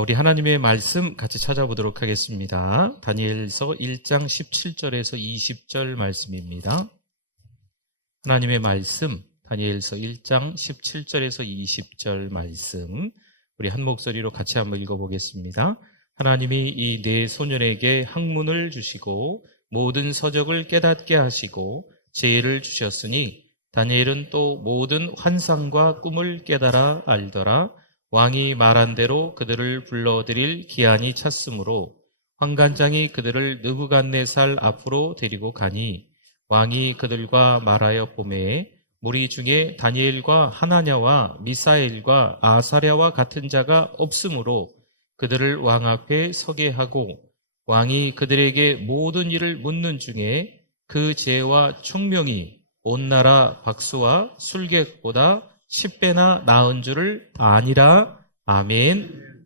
우리 하나님의 말씀 같이 찾아보도록 하겠습니다. 다니엘서 1장 17절에서 20절 말씀입니다. 하나님의 말씀, 다니엘서 1장 17절에서 20절 말씀, 우리 한 목소리로 같이 한번 읽어보겠습니다. 하나님이 이 네 소년에게 학문을 주시고 모든 서적을 깨닫게 하시고 지혜를 주셨으니 다니엘은 또 모든 환상과 꿈을 깨달아 알더라. 왕이 말한 대로 그들을 불러들일 기한이 찼으므로 환관장이 그들을 느부갓네살 앞으로 데리고 가니 왕이 그들과 말하여 보매 무리 중에 다니엘과 하나냐와 미사엘과 아사랴와 같은 자가 없으므로 그들을 왕 앞에 서게 하고 왕이 그들에게 모든 일을 묻는 중에 그 지혜와 총명이 온 나라 박수와 술객보다 10배나 나은 줄을 아니라. 아멘.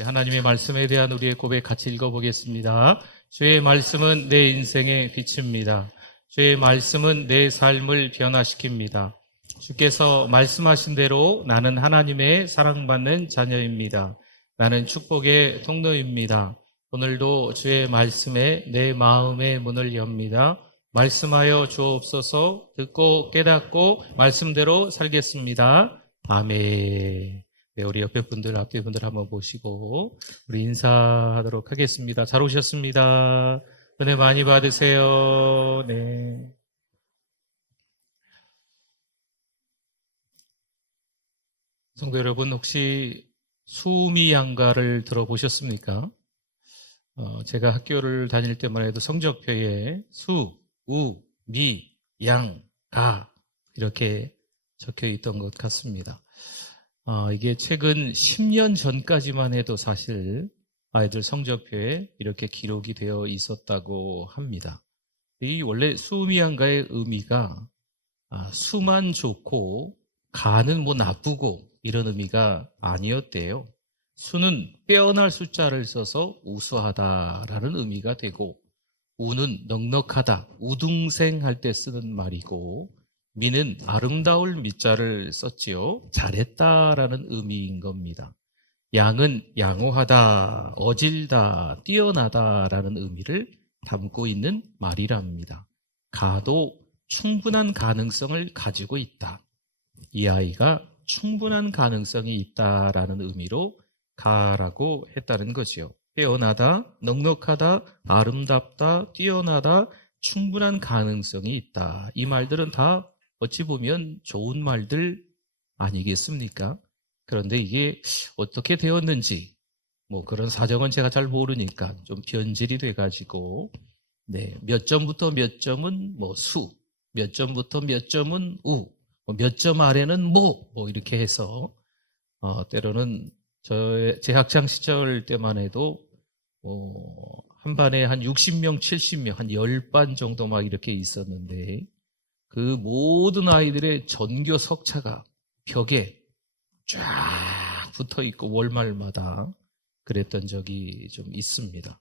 하나님의 말씀에 대한 우리의 고백 같이 읽어보겠습니다. 주의 말씀은 내 인생의 빛입니다. 주의 말씀은 내 삶을 변화시킵니다. 주께서 말씀하신 대로 나는 하나님의 사랑받는 자녀입니다. 나는 축복의 통로입니다. 오늘도 주의 말씀에 내 마음의 문을 엽니다. 말씀하여 주옵소서. 듣고 깨닫고 말씀대로 살겠습니다. 아멘. 네, 우리 옆에 분들, 앞에 분들 한번 보시고 우리 인사하도록 하겠습니다. 잘 오셨습니다. 은혜 많이 받으세요. 네. 성도 여러분, 혹시 수미양가를 들어보셨습니까? 제가 학교를 다닐 때만 해도 성적표에 수, 우, 미, 양, 가 이렇게 적혀 있던 것 같습니다. 이게 최근 10년 전까지만 해도 사실 아이들 성적표에 이렇게 기록이 되어 있었다고 합니다. 이 원래 수미양가의 의미가 수만 좋고 가는 뭐 나쁘고 이런 의미가 아니었대요. 수는 빼어날 숫자를 써서 우수하다라는 의미가 되고 우는 넉넉하다, 우등생할 때 쓰는 말이고 미는 아름다울 미자를 썼지요. 잘했다라는 의미인 겁니다. 양은 양호하다, 어질다, 뛰어나다라는 의미를 담고 있는 말이랍니다. 가도 충분한 가능성을 가지고 있다. 이 아이가 충분한 가능성이 있다라는 의미로 가라고 했다는 거지요. 빼어나다, 넉넉하다, 아름답다, 뛰어나다, 충분한 가능성이 있다. 이 말들은 다 어찌 보면 좋은 말들 아니겠습니까? 그런데 이게 어떻게 되었는지 뭐 그런 사정은 제가 잘 모르니까 좀 변질이 돼가지고 몇 점부터 몇 점은 뭐 수, 몇 점부터 몇 점은 우, 몇 점 아래는 뭐 이렇게 해서 때로는 제 학창 시절 때만 해도 한 반에 한 60명, 70명, 한 10반 정도 막 이렇게 있었는데 그 모든 아이들의 전교 석차가 벽에 쫙 붙어 있고 월말마다 그랬던 적이 좀 있습니다.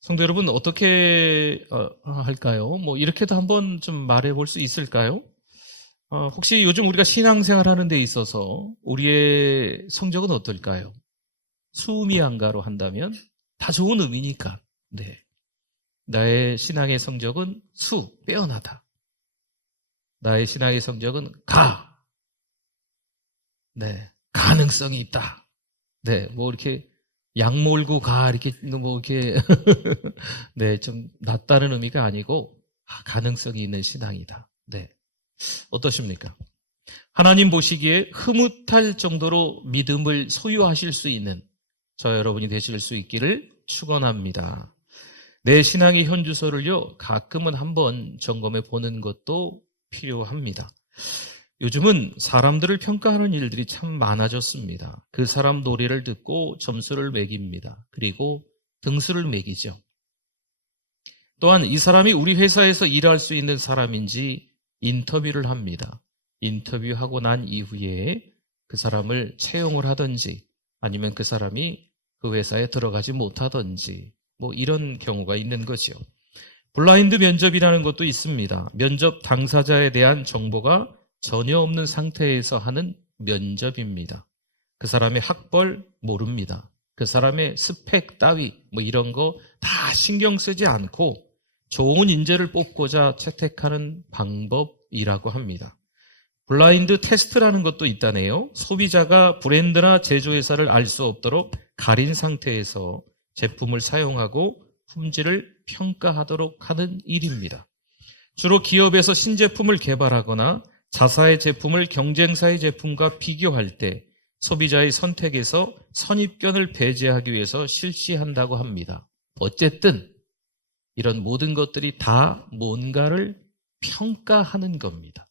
성도 여러분, 어떻게 할까요? 뭐 이렇게도 한번 좀 말해 볼 수 있을까요? 혹시 요즘 우리가 신앙생활 하는 데 있어서 우리의 성적은 어떨까요? 수미양가로 한다면 다 좋은 의미니까. 네. 나의 신앙의 성적은 수, 빼어나다. 나의 신앙의 성적은 가. 네. 가능성이 있다. 네. 뭐 이렇게 약 몰고 가 이렇게 뭐 이렇게 네, 좀 낫다는 의미가 아니고 가능성이 있는 신앙이다. 네. 어떠십니까? 하나님 보시기에 흐뭇할 정도로 믿음을 소유하실 수 있는 저 여러분이 되실 수 있기를 축원합니다. 내 신앙의 현주소를요, 가끔은 한번 점검해 보는 것도 필요합니다. 요즘은 사람들을 평가하는 일들이 참 많아졌습니다. 그 사람 노래를 듣고 점수를 매깁니다. 그리고 등수를 매기죠. 또한 이 사람이 우리 회사에서 일할 수 있는 사람인지 인터뷰를 합니다. 인터뷰하고 난 이후에 그 사람을 채용을 하든지 아니면 그 사람이 그 회사에 들어가지 못하든지 뭐 이런 경우가 있는 거죠. 블라인드 면접이라는 것도 있습니다. 면접 당사자에 대한 정보가 전혀 없는 상태에서 하는 면접입니다. 그 사람의 학벌 모릅니다. 그 사람의 스펙 따위 뭐 이런 거 다 신경 쓰지 않고 좋은 인재를 뽑고자 채택하는 방법이라고 합니다. 블라인드 테스트라는 것도 있다네요. 소비자가 브랜드나 제조회사를 알 수 없도록 가린 상태에서 제품을 사용하고 품질을 평가하도록 하는 일입니다. 주로 기업에서 신제품을 개발하거나 자사의 제품을 경쟁사의 제품과 비교할 때 소비자의 선택에서 선입견을 배제하기 위해서 실시한다고 합니다. 어쨌든 이런 모든 것들이 다 뭔가를 평가하는 겁니다.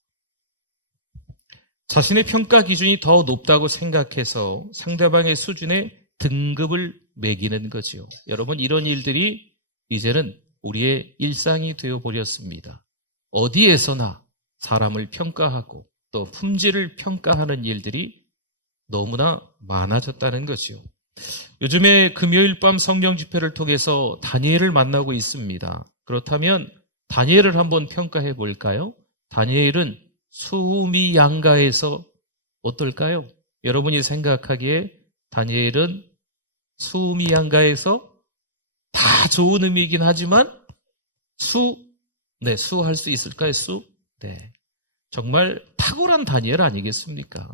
자신의 평가 기준이 더 높다고 생각해서 상대방의 수준에 등급을 매기는 거죠. 여러분, 이런 일들이 이제는 우리의 일상이 되어버렸습니다. 어디에서나 사람을 평가하고 또 품질을 평가하는 일들이 너무나 많아졌다는 거죠. 요즘에 금요일 밤 성령 집회를 통해서 다니엘을 만나고 있습니다. 그렇다면 다니엘을 한번 평가해 볼까요? 다니엘은 수미양가에서 어떨까요? 여러분이 생각하기에 다니엘은 수미양가에서 다 좋은 의미이긴 하지만 수할 수 있을까요? 네. 정말 탁월한 다니엘 아니겠습니까?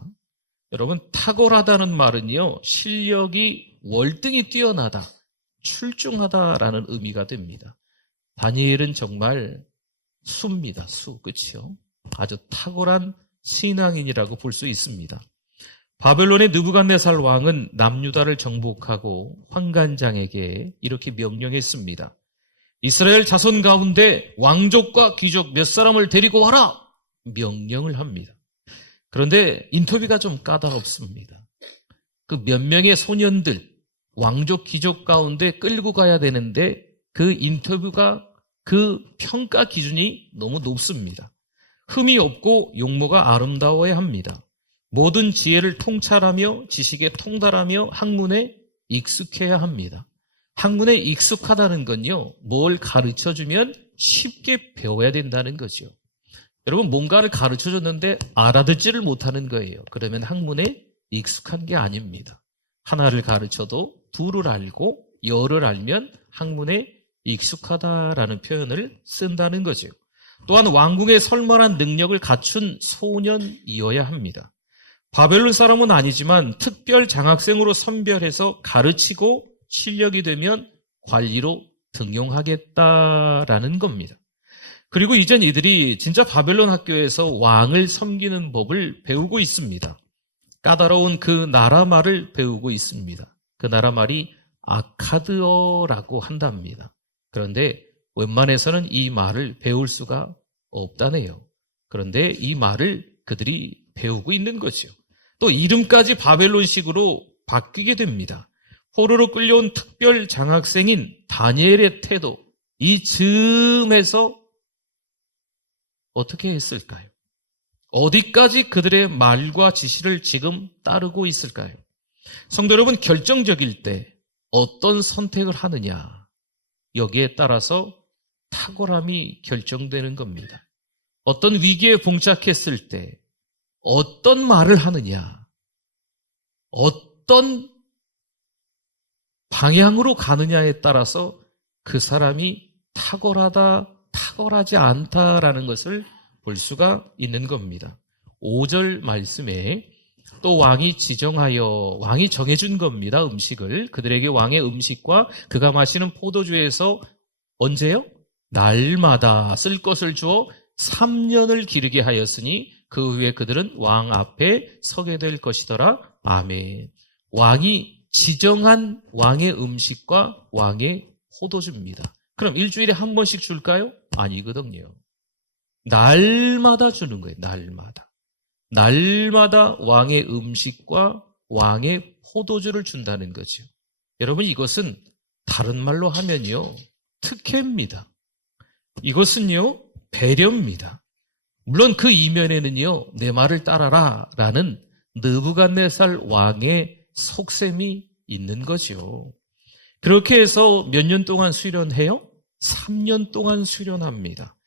여러분, 탁월하다는 말은요, 실력이 월등히 뛰어나다, 출중하다라는 의미가 됩니다. 다니엘은 정말 수입니다. 그렇죠? 아주 탁월한 신앙인이라고 볼 수 있습니다. 바벨론의 느부갓네살 왕은 남유다를 정복하고 환관장에게 이렇게 명령했습니다. 이스라엘 자손 가운데 왕족과 귀족 몇 사람을 데리고 와라! 명령을 합니다. 그런데 인터뷰가 좀 까다롭습니다. 그 몇 명의 소년들, 왕족, 귀족 가운데 끌고 가야 되는데 그 인터뷰가 그 평가 기준이 너무 높습니다. 흠이 없고 용모가 아름다워야 합니다. 모든 지혜를 통찰하며 지식에 통달하며 학문에 익숙해야 합니다. 학문에 익숙하다는 건요, 뭘 가르쳐주면 쉽게 배워야 된다는 거죠. 여러분, 뭔가를 가르쳐줬는데 알아듣지를 못하는 거예요. 그러면 학문에 익숙한 게 아닙니다. 하나를 가르쳐도 둘을 알고 열을 알면 학문에 익숙하다라는 표현을 쓴다는 거죠. 또한 왕궁에 설만한 능력을 갖춘 소년이어야 합니다. 바벨론 사람은 아니지만 특별 장학생으로 선별해서 가르치고 실력이 되면 관리로 등용하겠다라는 겁니다. 그리고 이젠 이들이 진짜 바벨론 학교에서 왕을 섬기는 법을 배우고 있습니다. 까다로운 그 나라 말을 배우고 있습니다. 그 나라 말이 아카드어라고 한답니다. 그런데 웬만해서는 이 말을 배울 수가 없다네요. 그런데 이 말을 그들이 배우고 있는 거죠. 또 이름까지 바벨론식으로 바뀌게 됩니다. 포로로 끌려온 특별 장학생인 다니엘의 태도, 이 즈음에서 어떻게 했을까요? 어디까지 그들의 말과 지시를 지금 따르고 있을까요? 성도 여러분, 결정적일 때 어떤 선택을 하느냐, 여기에 따라서 탁월함이 결정되는 겁니다. 어떤 위기에 봉착했을 때 어떤 말을 하느냐, 어떤 방향으로 가느냐에 따라서 그 사람이 탁월하다, 탁월하지 않다라는 것을 볼 수가 있는 겁니다. 5절 말씀에 또 왕이 왕이 정해준 겁니다. 음식을. 그들에게 왕의 음식과 그가 마시는 포도주에서 언제요? 날마다 쓸 것을 주어 3년을 기르게 하였으니 그 후에 그들은 왕 앞에 서게 될 것이더라. 아멘. 왕이 지정한 왕의 음식과 왕의 포도주입니다. 그럼 일주일에 한 번씩 줄까요? 아니거든요. 날마다 주는 거예요. 날마다 왕의 음식과 왕의 포도주를 준다는 거죠. 여러분, 이것은 다른 말로 하면요, 특혜입니다. 이것은요, 배려입니다. 물론 그 이면에는요, 내 말을 따라라 라는 느부갓네살 왕의 속셈이 있는 거죠. 그렇게 해서 몇 년 동안 수련해요? 3년 동안 수련합니다.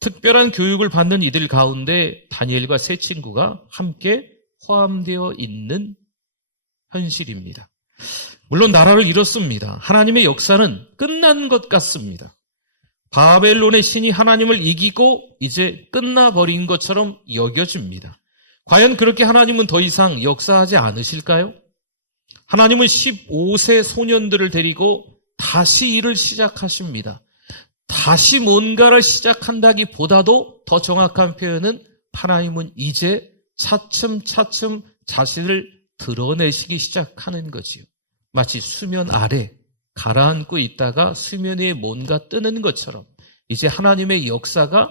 특별한 교육을 받는 이들 가운데 다니엘과 세 친구가 함께 포함되어 있는 현실입니다. 물론 나라를 잃었습니다. 하나님의 역사는 끝난 것 같습니다. 바벨론의 신이 하나님을 이기고 이제 끝나버린 것처럼 여겨집니다. 과연 그렇게 하나님은 더 이상 역사하지 않으실까요? 하나님은 15세 소년들을 데리고 다시 일을 시작하십니다. 다시 뭔가를 시작한다기보다도 더 정확한 표현은 하나님은 이제 차츰차츰 자신을 드러내시기 시작하는 거지요. 마치 수면 아래 가라앉고 있다가 수면 위에 뭔가 뜨는 것처럼 이제 하나님의 역사가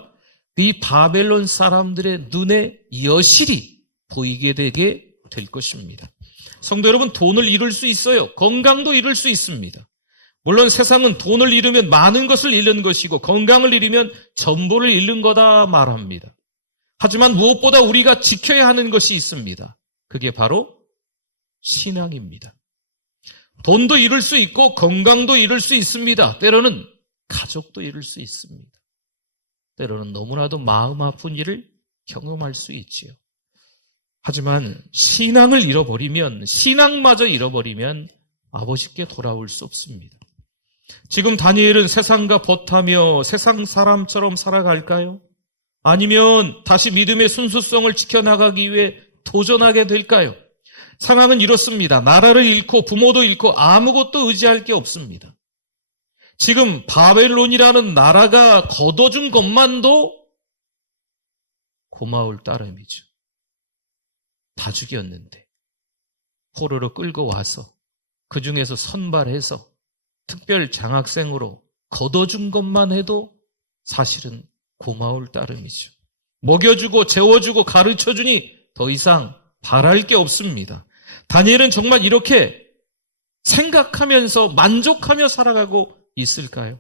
이 바벨론 사람들의 눈에 여실히 보이게 되게 될 것입니다. 성도 여러분, 돈을 잃을 수 있어요. 건강도 잃을 수 있습니다. 물론 세상은 돈을 잃으면 많은 것을 잃는 것이고 건강을 잃으면 전부를 잃는 거다 말합니다. 하지만 무엇보다 우리가 지켜야 하는 것이 있습니다. 그게 바로 신앙입니다. 돈도 잃을 수 있고 건강도 잃을 수 있습니다. 때로는 가족도 잃을 수 있습니다. 때로는 너무나도 마음 아픈 일을 경험할 수 있지요. 하지만 신앙을 잃어버리면, 신앙마저 잃어버리면 아버지께 돌아올 수 없습니다. 지금 다니엘은 세상과 벗하며 세상 사람처럼 살아갈까요? 아니면 다시 믿음의 순수성을 지켜나가기 위해 도전하게 될까요? 상황은 이렇습니다. 나라를 잃고 부모도 잃고 아무것도 의지할 게 없습니다. 지금 바벨론이라는 나라가 거둬준 것만도 고마울 따름이죠. 다 죽였는데 포로로 끌고 와서 그 중에서 선발해서 특별 장학생으로 거둬준 것만 해도 사실은 고마울 따름이죠. 먹여주고 재워주고 가르쳐주니 더 이상 바랄 게 없습니다. 다니엘은 정말 이렇게 생각하면서 만족하며 살아가고 있을까요?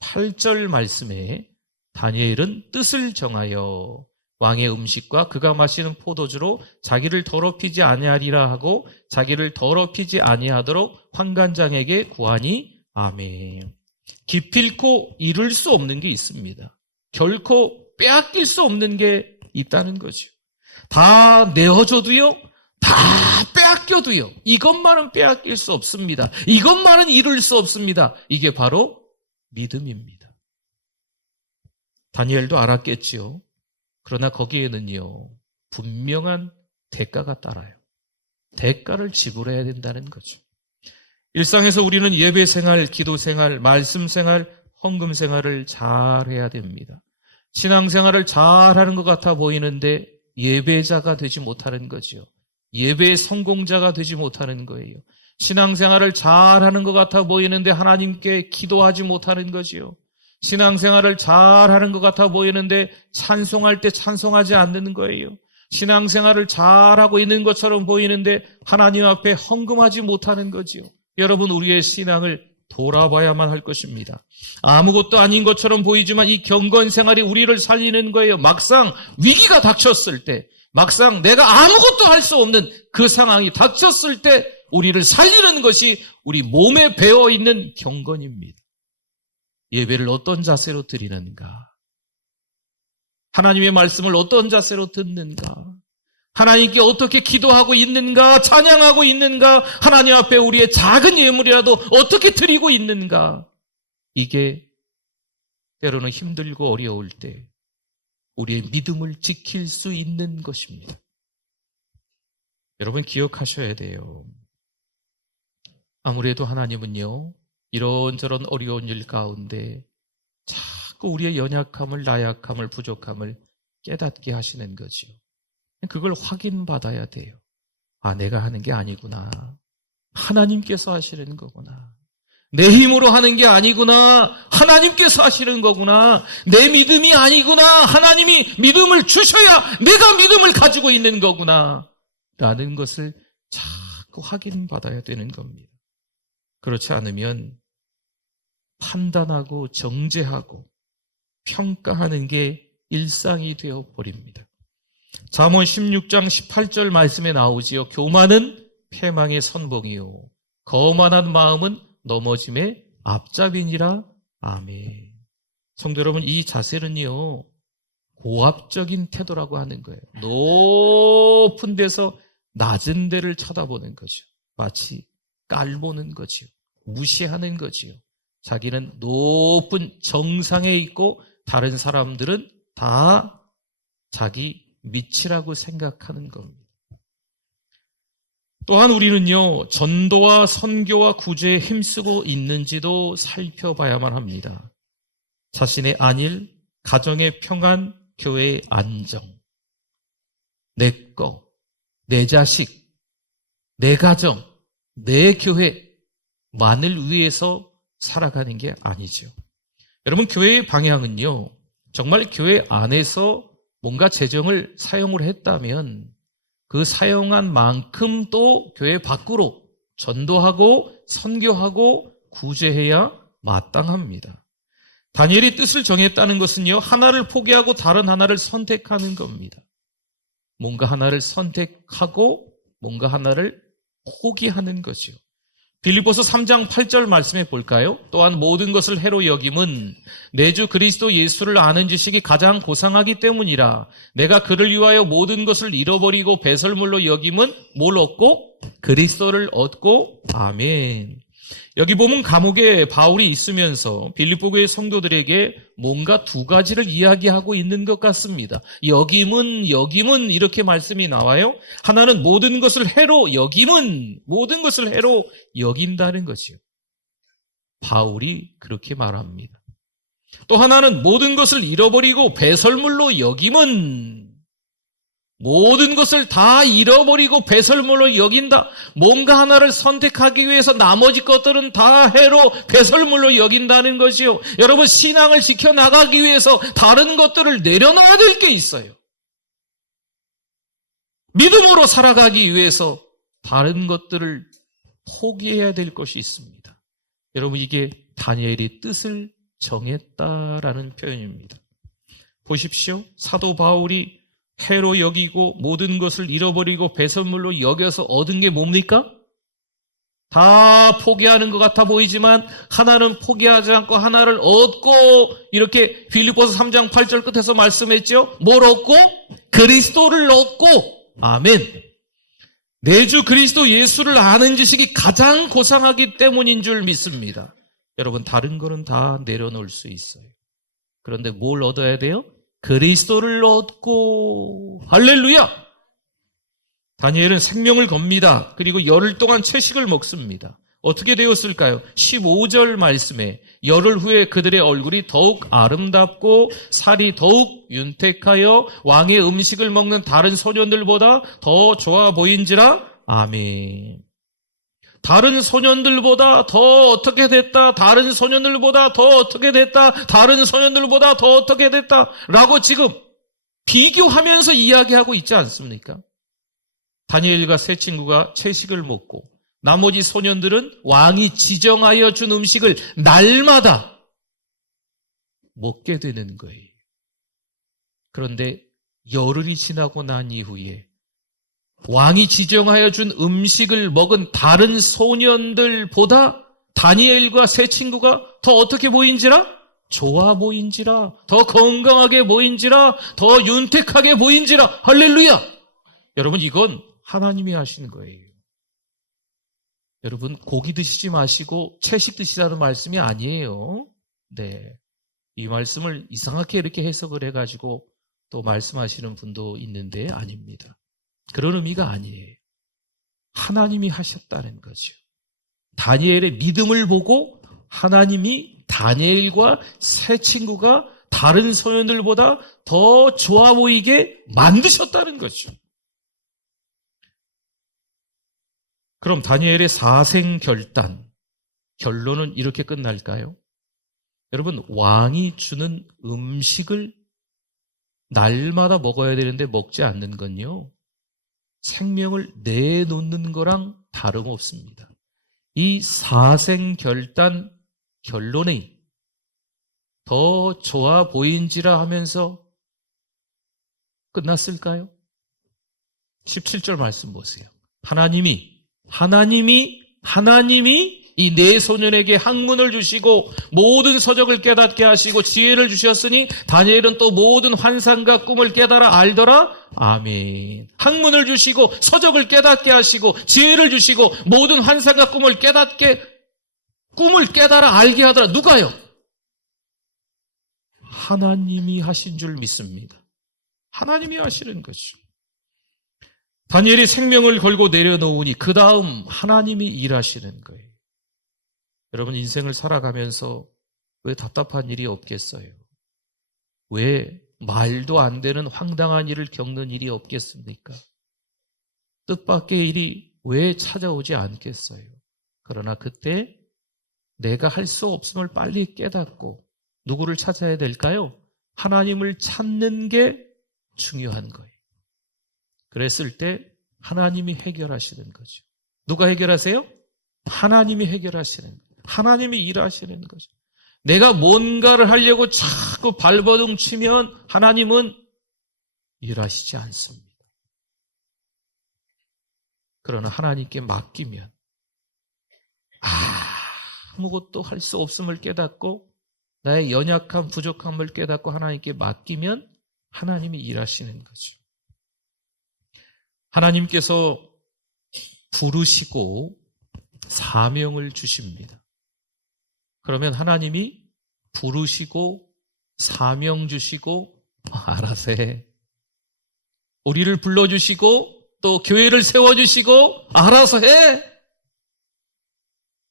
8절 말씀에 다니엘은 뜻을 정하여 왕의 음식과 그가 마시는 포도주로 자기를 더럽히지 아니하리라 하고 자기를 더럽히지 아니하도록 환관장에게 구하니 아멘. 기필코 잃을 수 없는 게 있습니다. 결코 빼앗길 수 없는 게 있다는 거죠. 다 내어줘도요, 다 빼앗겨도요, 이것만은 빼앗길 수 없습니다. 이것만은 잃을 수 없습니다. 이게 바로 믿음입니다. 다니엘도 알았겠지요. 그러나 거기에는요, 분명한 대가가 따라요. 대가를 지불해야 된다는 거죠. 일상에서 우리는 예배 생활, 기도 생활, 말씀 생활, 헌금 생활을 잘 해야 됩니다. 신앙 생활을 잘 하는 것 같아 보이는데 예배자가 되지 못하는 거지요. 예배의 성공자가 되지 못하는 거예요. 신앙 생활을 잘 하는 것 같아 보이는데 하나님께 기도하지 못하는 거지요. 신앙 생활을 잘 하는 것 같아 보이는데 찬송할 때 찬송하지 않는 거예요. 신앙 생활을 잘하고 있는 것처럼 보이는데 하나님 앞에 헌금하지 못하는 거지요. 여러분, 우리의 신앙을 돌아봐야만 할 것입니다. 아무것도 아닌 것처럼 보이지만 이 경건 생활이 우리를 살리는 거예요. 막상 위기가 닥쳤을 때, 막상 내가 아무것도 할 수 없는 그 상황이 닥쳤을 때 우리를 살리는 것이 우리 몸에 배어있는 경건입니다. 예배를 어떤 자세로 드리는가? 하나님의 말씀을 어떤 자세로 듣는가? 하나님께 어떻게 기도하고 있는가? 찬양하고 있는가? 하나님 앞에 우리의 작은 예물이라도 어떻게 드리고 있는가? 이게 때로는 힘들고 어려울 때 우리의 믿음을 지킬 수 있는 것입니다. 여러분, 기억하셔야 돼요. 아무래도 하나님은요, 이런저런 어려운 일 가운데 자꾸 우리의 연약함을, 나약함을, 부족함을 깨닫게 하시는 거지요. 그걸 확인받아야 돼요. 아, 내가 하는 게 아니구나. 하나님께서 하시는 거구나. 내 힘으로 하는 게 아니구나. 하나님께서 하시는 거구나. 내 믿음이 아니구나. 하나님이 믿음을 주셔야 내가 믿음을 가지고 있는 거구나. 라는 것을 자꾸 확인받아야 되는 겁니다. 그렇지 않으면 판단하고 정죄하고 평가하는 게 일상이 되어버립니다. 잠언 16장 18절 말씀에 나오지요. 교만은 패망의 선봉이요 거만한 마음은 넘어짐의 앞잡이니라. 아멘. 성도 여러분, 이 자세는요, 고압적인 태도라고 하는 거예요. 높은 데서 낮은 데를 쳐다보는 거죠. 마치 깔보는 거지요. 무시하는 거지요. 자기는 높은 정상에 있고 다른 사람들은 다 자기 밑이라고 생각하는 겁니다. 또한 우리는요, 전도와 선교와 구제에 힘쓰고 있는지도 살펴봐야만 합니다. 자신의 안일, 가정의 평안, 교회의 안정, 내 거, 내 자식, 내 가정, 내 교회만을 위해서 살아가는 게 아니죠. 여러분, 교회의 방향은요, 정말 교회 안에서 뭔가 재정을 사용을 했다면 그 사용한 만큼 또 교회 밖으로 전도하고 선교하고 구제해야 마땅합니다. 다니엘이 뜻을 정했다는 것은요, 하나를 포기하고 다른 하나를 선택하는 겁니다. 뭔가 하나를 선택하고 뭔가 하나를 포기하는 거죠. 빌립보서 3장 8절 말씀해 볼까요? 또한 모든 것을 해로 여김은 내 주 그리스도 예수를 아는 지식이 가장 고상하기 때문이라. 내가 그를 위하여 모든 것을 잃어버리고 배설물로 여김은 뭘 얻고? 그리스도를 얻고. 아멘. 여기 보면 감옥에 바울이 있으면서 빌립보 교회 성도들에게 뭔가 두 가지를 이야기하고 있는 것 같습니다. 여김은 이렇게 말씀이 나와요. 하나는 모든 것을 해로 여김은, 모든 것을 해로 여긴다는 거지요. 바울이 그렇게 말합니다. 또 하나는 모든 것을 잃어버리고 배설물로 여김은, 모든 것을 다 잃어버리고 배설물로 여긴다. 뭔가 하나를 선택하기 위해서 나머지 것들은 다 해로 배설물로 여긴다는 것이요. 여러분, 신앙을 지켜나가기 위해서 다른 것들을 내려놔야 될 게 있어요. 믿음으로 살아가기 위해서 다른 것들을 포기해야 될 것이 있습니다. 여러분, 이게 다니엘이 뜻을 정했다라는 표현입니다. 보십시오. 사도 바울이 해로 여기고 모든 것을 잃어버리고 배설물로 여겨서 얻은 게 뭡니까? 다 포기하는 것 같아 보이지만 하나는 포기하지 않고 하나를 얻고, 이렇게 빌립보서 3장 8절 끝에서 말씀했죠. 뭘 얻고? 그리스도를 얻고. 아멘. 내 주 그리스도 예수를 아는 지식이 가장 고상하기 때문인 줄 믿습니다. 여러분, 다른 거는 다 내려놓을 수 있어요. 그런데 뭘 얻어야 돼요? 그리스도를 얻고. 할렐루야! 다니엘은 생명을 겁니다. 그리고 열흘 동안 채식을 먹습니다. 어떻게 되었을까요? 15절 말씀에 열흘 후에 그들의 얼굴이 더욱 아름답고 살이 더욱 윤택하여 왕의 음식을 먹는 다른 소년들보다 더 좋아 보인지라. 아멘. 다른 소년들보다 더 어떻게 됐다, 다른 소년들보다 더 어떻게 됐다, 다른 소년들보다 더 어떻게 됐다 라고 지금 비교하면서 이야기하고 있지 않습니까? 다니엘과 세 친구가 채식을 먹고 나머지 소년들은 왕이 지정하여 준 음식을 날마다 먹게 되는 거예요. 그런데 열흘이 지나고 난 이후에 왕이 지정하여 준 음식을 먹은 다른 소년들보다 다니엘과 세 친구가 더 어떻게 보인지라? 좋아 보인지라, 더 건강하게 보인지라, 더 윤택하게 보인지라. 할렐루야! 여러분, 이건 하나님이 하시는 거예요. 여러분, 고기 드시지 마시고 채식 드시라는 말씀이 아니에요. 네, 이 말씀을 이상하게 이렇게 해석을 해가지고 또 말씀하시는 분도 있는데 아닙니다. 그런 의미가 아니에요. 하나님이 하셨다는 거죠. 다니엘의 믿음을 보고 하나님이 다니엘과 세 친구가 다른 소년들보다 더 좋아 보이게 만드셨다는 거죠. 그럼 다니엘의 사생결단, 결론은 이렇게 끝날까요? 여러분, 왕이 주는 음식을 날마다 먹어야 되는데 먹지 않는 건요, 생명을 내놓는 거랑 다름없습니다. 이 사생결단 결론이 더 좋아 보인지라 하면서 끝났을까요? 17절 말씀 보세요. 하나님이 이 네 소년에게 학문을 주시고 모든 서적을 깨닫게 하시고 지혜를 주셨으니 다니엘은 또 모든 환상과 꿈을 깨달아 알더라. 아멘. 학문을 주시고 서적을 깨닫게 하시고 지혜를 주시고 모든 환상과 꿈을 깨달아 알게 하더라. 누가요? 하나님이 하신 줄 믿습니다. 하나님이 하시는 거죠. 다니엘이 생명을 걸고 내려놓으니 그 다음 하나님이 일하시는 거예요. 여러분 인생을 살아가면서 왜 답답한 일이 없겠어요? 왜 말도 안 되는 황당한 일을 겪는 일이 없겠습니까? 뜻밖의 일이 왜 찾아오지 않겠어요? 그러나 그때 내가 할 수 없음을 빨리 깨닫고 누구를 찾아야 될까요? 하나님을 찾는 게 중요한 거예요. 그랬을 때 하나님이 해결하시는 거죠. 누가 해결하세요? 하나님이 해결하시는 거예요. 하나님이 일하시는 거죠. 내가 뭔가를 하려고 자꾸 발버둥 치면 하나님은 일하시지 않습니다. 그러나 하나님께 맡기면 아무것도 할 수 없음을 깨닫고 나의 연약함, 부족함을 깨닫고 하나님께 맡기면 하나님이 일하시는 거죠. 하나님께서 부르시고 사명을 주십니다. 그러면 하나님이 부르시고 사명 주시고 알아서 해. 우리를 불러주시고 또 교회를 세워주시고 알아서 해.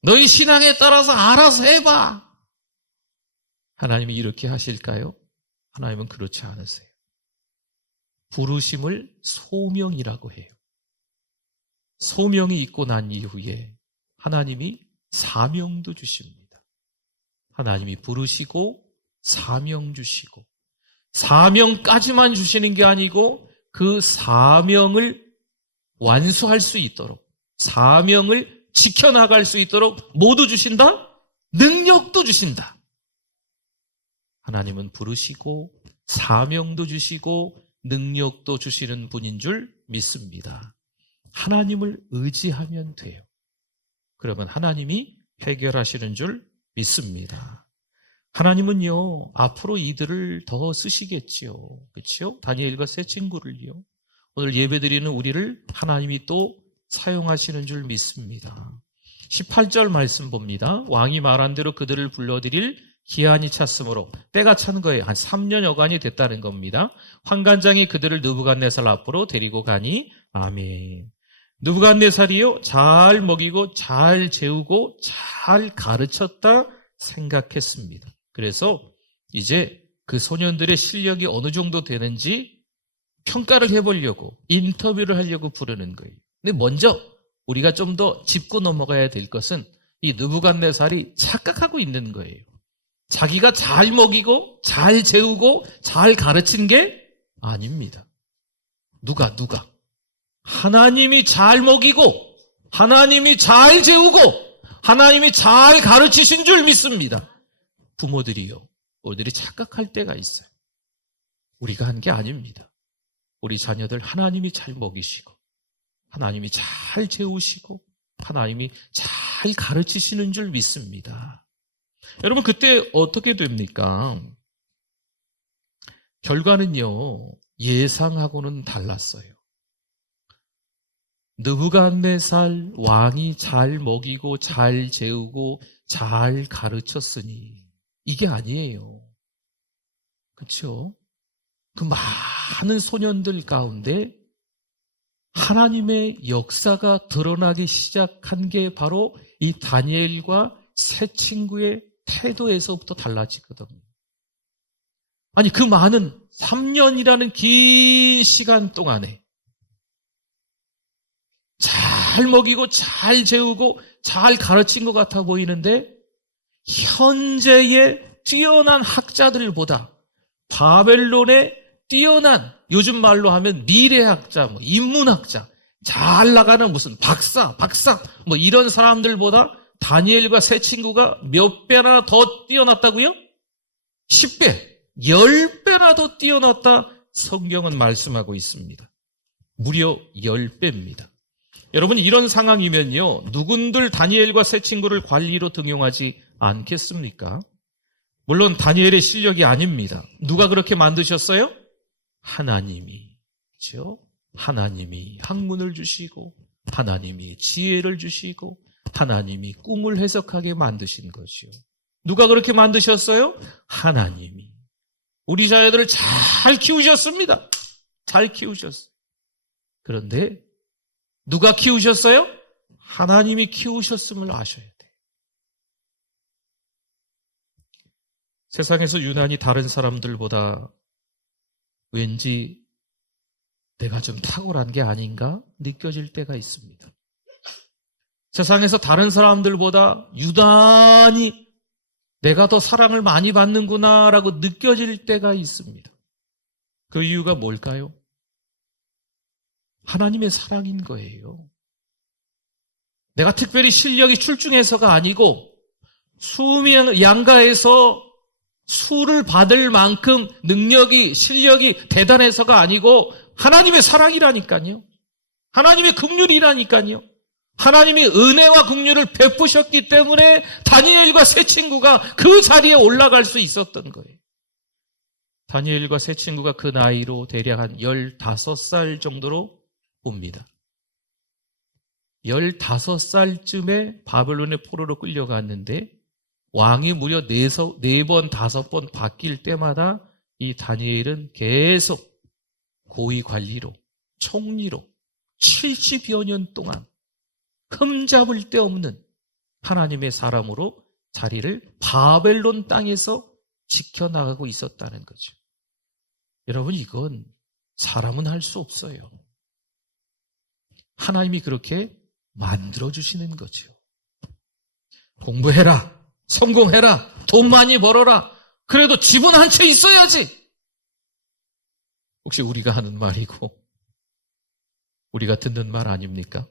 너희 신앙에 따라서 알아서 해봐. 하나님이 이렇게 하실까요? 하나님은 그렇지 않으세요. 부르심을 소명이라고 해요. 소명이 있고 난 이후에 하나님이 사명도 주십니다. 하나님이 부르시고 사명 주시고 사명까지만 주시는 게 아니고 그 사명을 완수할 수 있도록 사명을 지켜나갈 수 있도록 모두 주신다? 능력도 주신다. 하나님은 부르시고 사명도 주시고 능력도 주시는 분인 줄 믿습니다. 하나님을 의지하면 돼요. 그러면 하나님이 해결하시는 줄 믿습니다. 하나님은요, 앞으로 이들을 더 쓰시겠지요. 그렇죠? 다니엘과 세 친구를요. 오늘 예배드리는 우리를 하나님이 또 사용하시는 줄 믿습니다. 18절 말씀 봅니다. 왕이 말한 대로 그들을 불러들일 기한이 찼으므로 때가 찬 거예요. 한 3년여간이 됐다는 겁니다. 환관장이 그들을 느부갓네살 앞으로 데리고 가니 아멘. 느부갓네살이요, 잘 먹이고 잘 재우고 잘 가르쳤다 생각했습니다. 그래서 이제 그 소년들의 실력이 어느 정도 되는지 평가를 해보려고 인터뷰를 하려고 부르는 거예요. 근데 먼저 우리가 좀 더 짚고 넘어가야 될 것은 이 느부갓네살이 착각하고 있는 거예요. 자기가 잘 먹이고 잘 재우고 잘 가르친 게 아닙니다. 누가? 하나님이 잘 먹이고 하나님이 잘 재우고 하나님이 잘 가르치신 줄 믿습니다. 부모들이요, 우리들이 착각할 때가 있어요. 우리가 한 게 아닙니다. 우리 자녀들 하나님이 잘 먹이시고 하나님이 잘 재우시고 하나님이 잘 가르치시는 줄 믿습니다. 여러분, 그때 어떻게 됩니까? 결과는요, 예상하고는 달랐어요. 느부갓네살 왕이 잘 먹이고 잘 재우고 잘 가르쳤으니 이게 아니에요. 그렇죠? 그 많은 소년들 가운데 하나님의 역사가 드러나기 시작한 게 바로 이 다니엘과 세 친구의 태도에서부터 달라지거든요. 아니, 그 많은 3년이라는 긴 시간 동안에 잘 먹이고 잘 재우고 잘 가르친 것 같아 보이는데 현재의 뛰어난 학자들보다 바벨론의 뛰어난, 요즘 말로 하면 미래학자, 인문학자, 잘 나가는 무슨 박사 이런 사람들보다 다니엘과 세 친구가 몇 배나 더 뛰어났다고요? 10배, 10배나 더 뛰어났다 성경은 말씀하고 있습니다. 무려 10배입니다. 여러분 이런 상황이면요, 누군들 다니엘과 세 친구를 관리로 등용하지 않겠습니까? 물론 다니엘의 실력이 아닙니다. 누가 그렇게 만드셨어요? 하나님이. 그렇죠? 하나님이 학문을 주시고 하나님이 지혜를 주시고 하나님이 꿈을 해석하게 만드신 것이요. 누가 그렇게 만드셨어요? 하나님이. 우리 자녀들을 잘 키우셨습니다. 잘 키우셨어요. 그런데 누가 키우셨어요? 하나님이 키우셨음을 아셔야 돼요. 세상에서 유난히 다른 사람들보다 왠지 내가 좀 탁월한 게 아닌가 느껴질 때가 있습니다. 세상에서 다른 사람들보다 유난히 내가 더 사랑을 많이 받는구나라고 느껴질 때가 있습니다. 그 이유가 뭘까요? 하나님의 사랑인 거예요. 내가 특별히 실력이 출중해서가 아니고 수명 양가에서 수를 받을 만큼 능력이 실력이 대단해서가 아니고 하나님의 사랑이라니까요. 하나님의 긍휼이라니까요. 하나님이 은혜와 긍휼을 베푸셨기 때문에 다니엘과 세 친구가 그 자리에 올라갈 수 있었던 거예요. 다니엘과 세 친구가 그 나이로 대략 한 15살 정도로 봅니다. 15살쯤에 바벨론의 포로로 끌려갔는데 왕이 무려 4번, 5번 바뀔 때마다 이 다니엘은 계속 고위 관리로, 총리로 70여 년 동안 흠잡을 데 없는 하나님의 사람으로 자리를 바벨론 땅에서 지켜나가고 있었다는 거죠. 여러분, 이건 사람은 할 수 없어요. 하나님이 그렇게 만들어주시는 거죠. 공부해라, 성공해라, 돈 많이 벌어라. 그래도 집은 한 채 있어야지. 혹시 우리가 하는 말이고 우리가 듣는 말 아닙니까?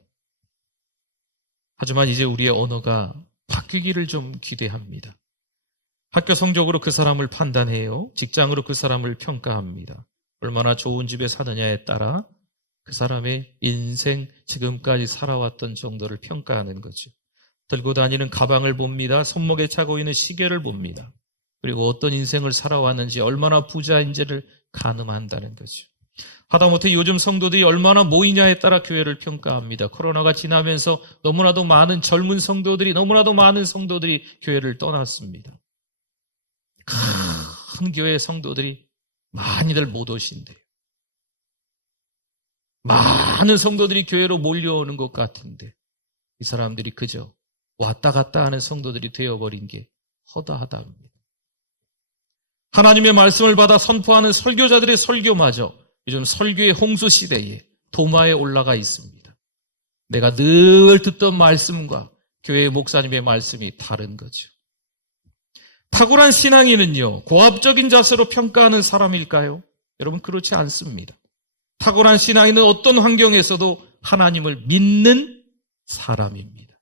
하지만 이제 우리의 언어가 바뀌기를 좀 기대합니다. 학교 성적으로 그 사람을 판단해요. 직장으로 그 사람을 평가합니다. 얼마나 좋은 집에 사느냐에 따라 그 사람의 인생, 지금까지 살아왔던 정도를 평가하는 거죠. 들고 다니는 가방을 봅니다. 손목에 차고 있는 시계를 봅니다. 그리고 어떤 인생을 살아왔는지, 얼마나 부자인지를 가늠한다는 거죠. 하다못해 요즘 성도들이 얼마나 모이냐에 따라 교회를 평가합니다. 코로나가 지나면서 너무나도 많은 젊은 성도들이, 너무나도 많은 성도들이 교회를 떠났습니다. 큰 교회 성도들이 많이들 못 오신대요. 많은 성도들이 교회로 몰려오는 것 같은데 이 사람들이 그저 왔다 갔다 하는 성도들이 되어버린 게 허다하다입니다. 하나님의 말씀을 받아 선포하는 설교자들의 설교마저 요즘 설교의 홍수 시대에 도마에 올라가 있습니다. 내가 늘 듣던 말씀과 교회의 목사님의 말씀이 다른 거죠. 탁월한 신앙인은요, 고압적인 자세로 평가하는 사람일까요? 여러분, 그렇지 않습니다. 탁월한 신앙인은 어떤 환경에서도 하나님을 믿는 사람입니다.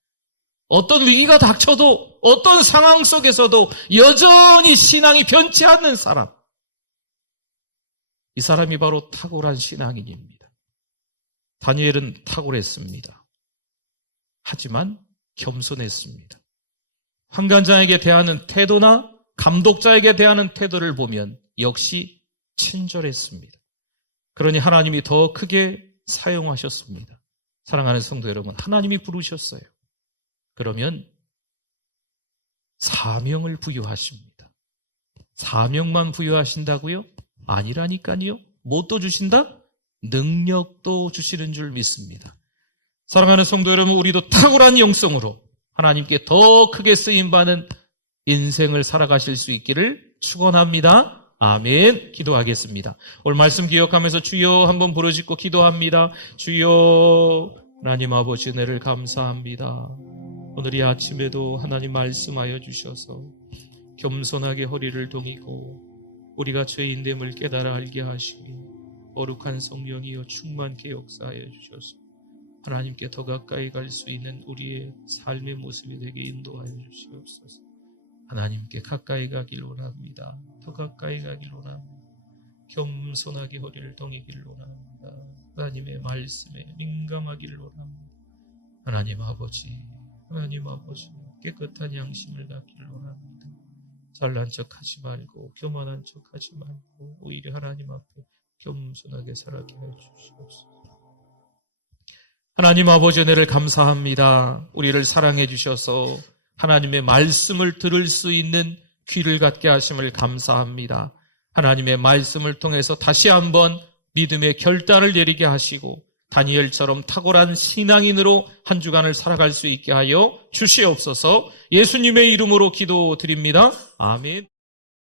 어떤 위기가 닥쳐도, 어떤 상황 속에서도 여전히 신앙이 변치 않는 사람. 이 사람이 바로 탁월한 신앙인입니다. 다니엘은 탁월했습니다. 하지만 겸손했습니다. 환관장에게 대하는 태도나 감독자에게 대하는 태도를 보면 역시 친절했습니다. 그러니 하나님이 더 크게 사용하셨습니다. 사랑하는 성도 여러분, 하나님이 부르셨어요. 그러면 사명을 부여하십니다. 사명만 부여하신다고요? 아니라니까요. 뭣도 주신다? 능력도 주시는 줄 믿습니다. 사랑하는 성도 여러분, 우리도 탁월한 영성으로 하나님께 더 크게 쓰임받는 인생을 살아가실 수 있기를 축원합니다. 아멘. 기도하겠습니다. 오늘 말씀 기억하면서 주여 한번 부르짖고 기도합니다. 주여, 하나님 아버지 은혜를 감사합니다. 오늘 이 아침에도 하나님 말씀하여 주셔서 겸손하게 허리를 동이고 우리가 죄인됨을 깨달아 알게 하시며 거룩한 성령이여 충만케 역사하여 주셔서 하나님께 더 가까이 갈 수 있는 우리의 삶의 모습이 되게 인도하여 주시옵소서. 하나님께 가까이 가길 원합니다. 더 가까이 가길 원합니다. 겸손하게 허리를 동이길 원합니다. 하나님의 말씀에 민감하기를 원합니다. 하나님 아버지 깨끗한 양심을 갖기를 원합니다. 잘난 척하지 말고 교만한 척하지 말고 오히려 하나님 앞에 겸손하게 살아게 해 주시옵소서. 하나님 아버지 은혜를 감사합니다. 우리를 사랑해 주셔서 하나님의 말씀을 들을 수 있는 귀를 갖게 하심을 감사합니다. 하나님의 말씀을 통해서 다시 한번 믿음의 결단을 내리게 하시고 다니엘처럼 탁월한 신앙인으로 한 주간을 살아갈 수 있게 하여 주시옵소서. 예수님의 이름으로 기도드립니다. 아멘.